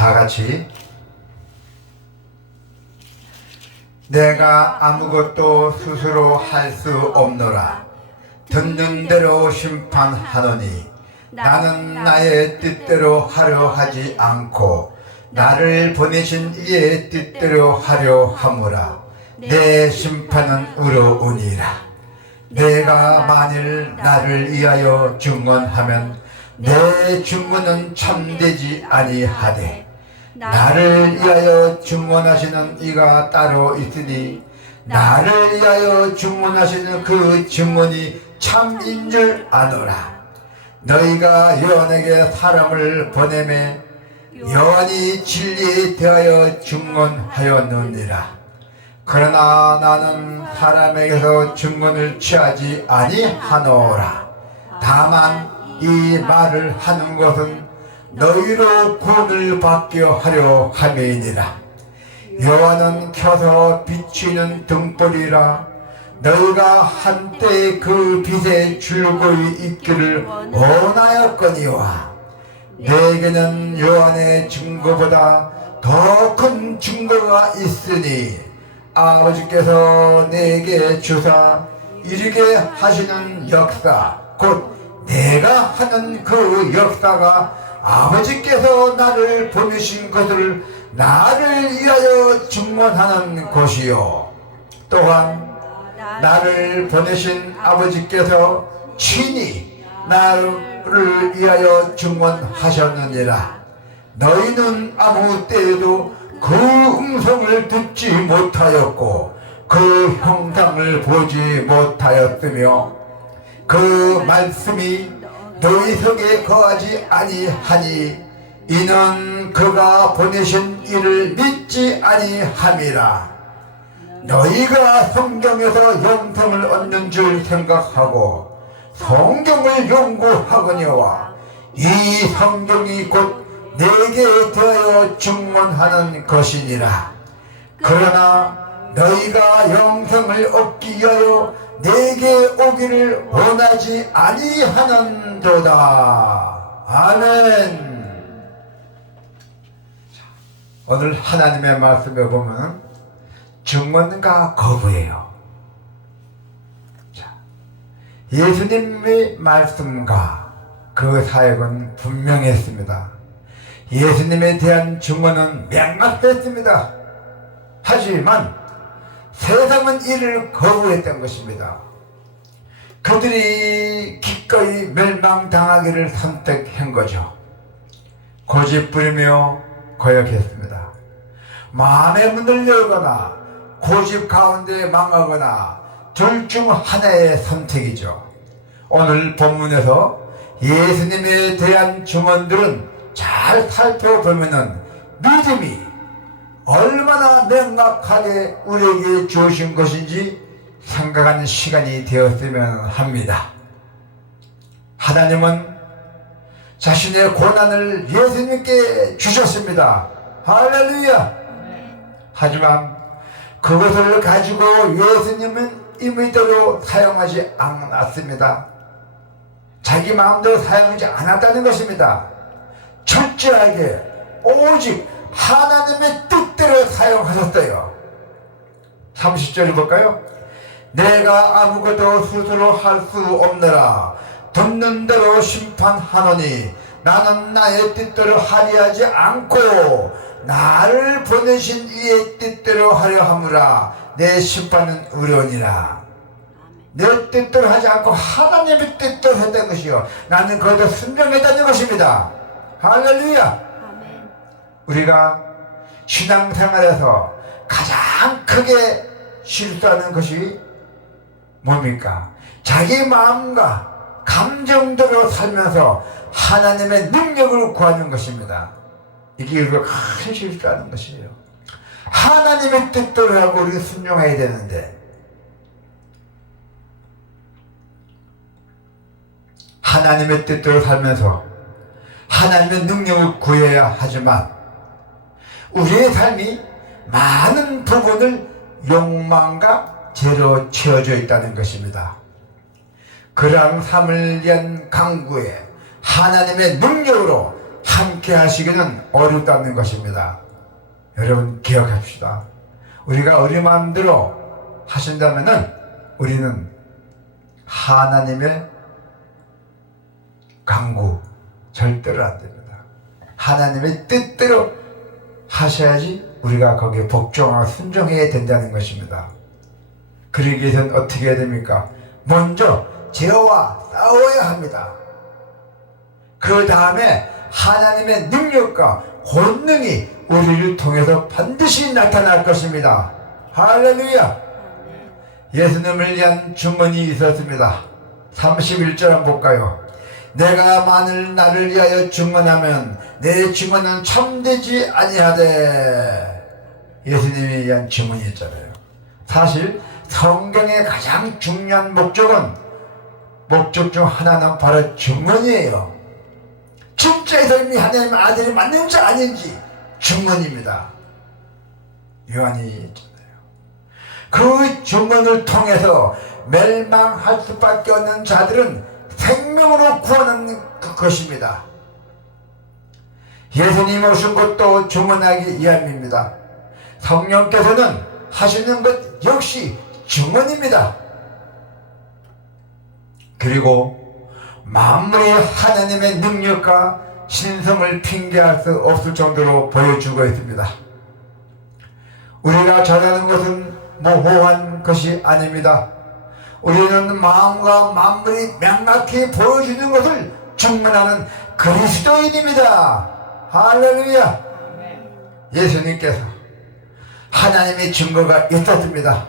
다 같이 내가 아무것도 스스로 할 수 없노라. 듣는 대로 심판하노니 나는 나의 뜻대로 하려 하지 않고 나를 보내신 이의 뜻대로 하려 하무라. 내 심판은 의로우니라. 내가 만일 나를 위하여 증언하면 내 증언은 참되지 아니하되 나를 위하여 증언하시는 이가 따로 있으니 나를 위하여 증언하시는 그 증언이 참인 줄 아노라. 너희가 요한에게 사람을 보내매 요한이 진리에 대하여 증언하였느니라. 그러나 나는 사람에게서 증언을 취하지 아니하노라. 다만 이 말을 하는 것은 너희로 구원을 받게 하려 함이니라. 요한은 켜서 비치는 등불이라. 너희가 한때 그 빛에 줄거이 있기를 원하였거니와 내게는 요한의 증거보다 더 큰 증거가 있으니 아버지께서 내게 주사 이르게 하시는 역사 곧 내가 하는 그 역사가 아버지께서 나를 보내신 것을 나를 위하여 증언하는 것이요 또한 나를 보내신 아버지께서 친히 나를 위하여 증언하셨느니라. 너희는 아무 때에도 그 음성을 듣지 못하였고 그 형상을 보지 못하였으며 그 말씀이 너희 속에 거하지 아니하니 이는 그가 보내신 이를 믿지 아니함이라. 너희가 성경에서 영생을 얻는 줄 생각하고 성경을 연구하거니와 이 성경이 곧 내게 대하여 증언하는 것이니라. 그러나 너희가 영생을 얻기 위하여 내게 오기를 원하지 아니하는도다. 아멘. 오늘 하나님의 말씀에 보면 증언과 거부예요. 예수님의 말씀과 그 사역은 분명했습니다. 예수님에 대한 증언은 명확했습니다. 하지만 세상은 이를 거부했던 것입니다. 그들이 기꺼이 멸망당하기를 선택한 거죠. 고집부리며 거역했습니다. 마음의 문을 열거나 고집 가운데 망하거나 둘 중 하나의 선택이죠. 오늘 본문에서 예수님에 대한 증언들은 잘 살펴보면은 믿음이 얼마나 명확하게 우리에게 주어진 것인지 생각하는 시간이 되었으면 합니다. 하나님은 자신의 고난을 예수님께 주셨습니다. 할렐루야. 하지만 그것을 가지고 예수님은 임의대로 사용하지 않았습니다. 자기 마음대로 사용하지 않았다는 것입니다. 철저하게 오직 하나님의 뜻대로 사용하셨어요. 30절을 볼까요? 내가 아무것도 스스로 할 수 없느라 듣는 대로 심판하노니 나는 나의 뜻대로 하려 하지 않고 나를 보내신 이의 뜻대로 하려 하무라. 내 심판은 의로우니라. 내 뜻대로 하지 않고 하나님의 뜻대로 했다는 것이요 나는 거기서 순종했다는 것입니다. 할렐루야. 우리가 신앙생활에서 가장 크게 실수하는 것이 뭡니까? 자기 마음과 감정대로 살면서 하나님의 능력을 구하는 것입니다. 이게 우리가 큰 실수하는 것이에요. 하나님의 뜻대로 하고 우리가 순종해야 되는데 하나님의 뜻대로 살면서 하나님의 능력을 구해야 하지만 우리의 삶이 많은 부분을 욕망과 죄로 채워져 있다는 것입니다. 그러한 삶을 위한 강구에 하나님의 능력으로 함께 하시기는 어렵다는 것입니다. 여러분 기억합시다. 우리가 우리 마음대로 하신다면은 우리는 하나님의 강구 절대로 안 됩니다. 하나님의 뜻대로 하셔야지 우리가 거기에 복종하고 순종해야 된다는 것입니다. 그러기 위해서는 어떻게 해야 됩니까? 먼저 죄와 싸워야 합니다. 그 다음에 하나님의 능력과 권능이 우리를 통해서 반드시 나타날 것입니다. 할렐루야. 예수님을 위한 증언이 있었습니다. 31절 한번 볼까요? 내가 만일 나를 위하여 증언하면 내 증언은 참되지 아니하되. 예수님에 의한 증언이 있잖아요. 사실 성경의 가장 중요한 목적 중 하나는 바로 증언이에요. 진짜 이 사람이 하나님의 아들이 맞는지 아닌지 증언입니다. 요한이 있잖아요. 그 증언을 통해서 멸망할 수밖에 없는 자들은 생명으로 구원하는 것입니다. 예수님 오신 것도 증언하기 위함입니다. 성령께서는 하시는 것 역시 증언입니다. 그리고 만물이 하나님의 능력과 신성을 핑계할 수 없을 정도로 보여주고 있습니다. 우리가 전하는 것은 모호한 것이 아닙니다. 우리는 마음과 만물이 명확히 보여주는 것을 증언하는 그리스도인입니다. 할렐루야. 예수님께서 하나님의 증거가 있었습니다.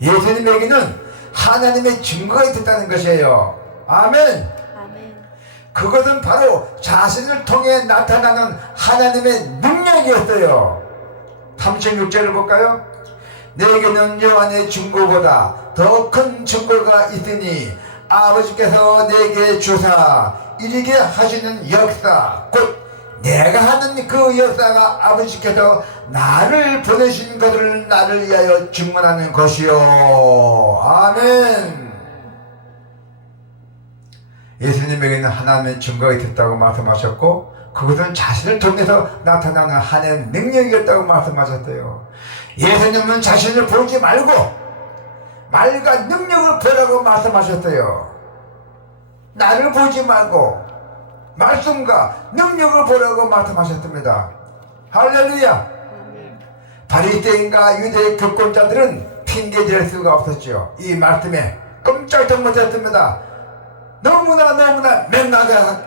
예수님에게는 하나님의 증거가 있었다는 것이에요. 아멘. 그것은 바로 자신을 통해 나타나는 하나님의 능력이었어요. 36절을 볼까요? 내게는 요한의 증거보다 더 큰 증거가 있으니 아버지께서 내게 주사 이르게 하시는 역사, 곧 내가 하는 그 역사가 아버지께서 나를 보내신 것을 나를 위하여 증언하는 것이요. 아멘. 예수님에게는 하나님의 증거가 있었다고 말씀하셨고, 그것은 자신을 통해서 나타나는 하나님의 능력이었다고 말씀하셨어요. 예수님은 자신을 보지 말고 말과 능력을 보라고 말씀하셨어요. 나를 보지 말고 말씀과 능력을 보라고 말씀하셨습니다. 할렐루야. 바리새인과 유대 교권자들은 핑계댈 수가 없었죠. 이 말씀에 꼼짝도 못했습니다. 너무나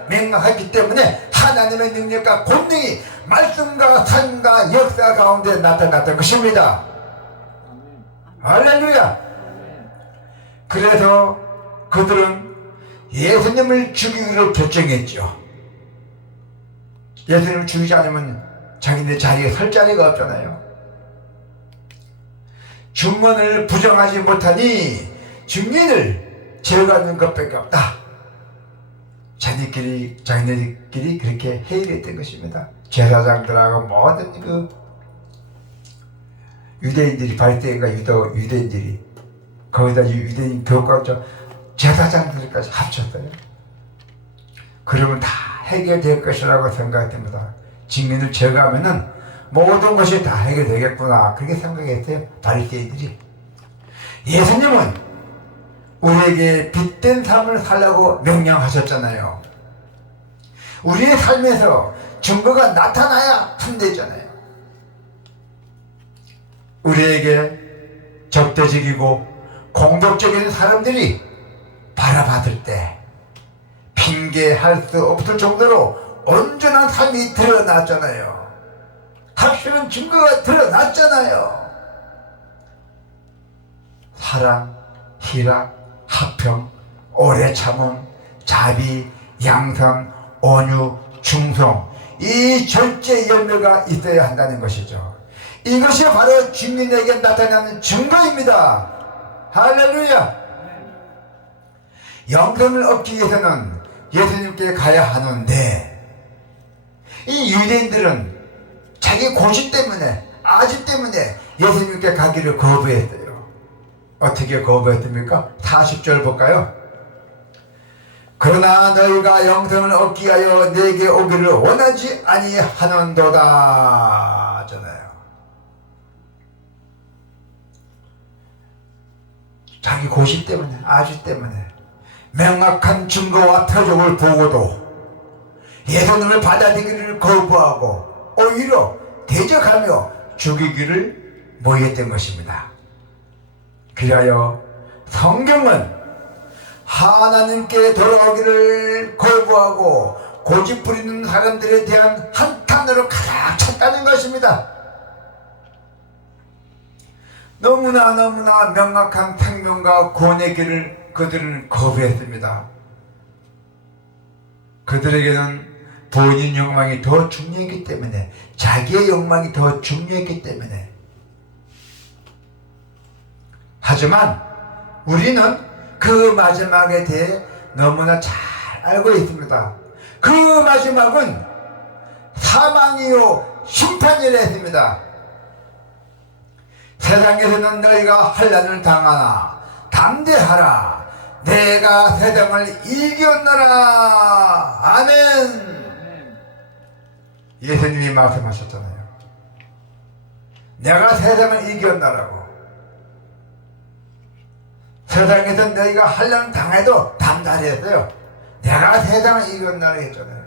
맹랑하기 때문에 하나님의 능력과 권능이 말씀과 삶과 역사 가운데 나타났던 것입니다. 할렐루야. 그래서 그들은 예수님을 죽이기로 결정했죠. 예수님을 죽이지 않으면 자기네 자리에 설 자리가 없잖아요. 증언을 부정하지 못하니 증인을 제거하는 것밖에 없다. 자기네들끼리 그렇게 회의를 했던 것입니다. 제사장들하고 모든 그 유대인들이, 바리새인과 유대인들이, 거기다 유대인 교육관자 제사장들까지 합쳤어요. 그러면 다 해결될 것이라고 생각했습니다. 증인을 제거하면은 모든 것이 다 해결되겠구나, 그렇게 생각했어요, 바리새인들이. 예수님은 우리에게 빛된 삶을 살라고 명령하셨잖아요. 우리의 삶에서 증거가 나타나야 참되잖아요. 우리에게 적대적이고 공격적인 사람들이 바라봤을 때 핑계할 수 없을 정도로 온전한 삶이 드러났잖아요. 확실한 증거가 드러났잖아요. 사랑, 희락, 화평, 오래 참음, 자비, 양선, 온유, 충성, 이 절제 열매가 있어야 한다는 것이죠. 이것이 바로 주민에게 나타나는 증거입니다. 할렐루야. 영생을 얻기 위해서는 예수님께 가야 하는데, 이 유대인들은 자기 고시 때문에, 아집 때문에 예수님께 가기를 거부했어요. 어떻게 거부했습니까? 40절 볼까요? 그러나 너희가 영생을 얻기 위하여 내게 오기를 원하지 아니하는도다 하잖아요. 자기 고시 때문에, 아주 때문에 명확한 증거와 표적을 보고도 예수님을 받아들이기를 거부하고 오히려 대적하며 죽이기를 모의했던 것입니다. 그리하여 성경은 하나님께 돌아오기를 거부하고 고집 부리는 사람들에 대한 한탄으로 가득 찼다는 것입니다. 너무나 명확한 생명과 구원의 길을 그들은 거부했습니다. 그들에게는 본인 욕망이 더 중요했기 때문에, 자기의 욕망이 더 중요했기 때문에. 하지만 우리는 그 마지막에 대해 너무나 잘 알고 있습니다. 그 마지막은 사망이요 심판이라 했습니다. 세상에서는 너희가 환난을 당하나 담대하라, 내가 세상을 이겼노라. 아멘. 예수님이 말씀하셨잖아요. 내가 세상을 이겼노라고. 세상에서 너희가 환난 당해도 담대하랬어요. 내가 세상을 이겼노라 했잖아요.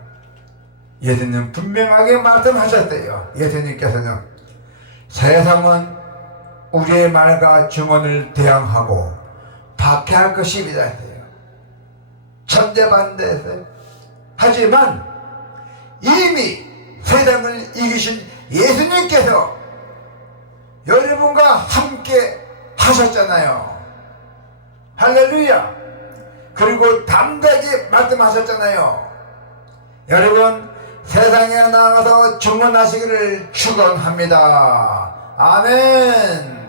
예수님 분명하게 말씀하셨어요. 예수님께서는 세상은 우리의 말과 증언을 대항하고 박해할 것입니다 했어요. 천대반대했어요. 하지만 이미 세상을 이기신 예수님께서 여러분과 함께 하셨잖아요. 할렐루야. 그리고 담대하게 말씀하셨잖아요. 여러분, 세상에 나가서 증언하시기를 축원합니다. 아멘.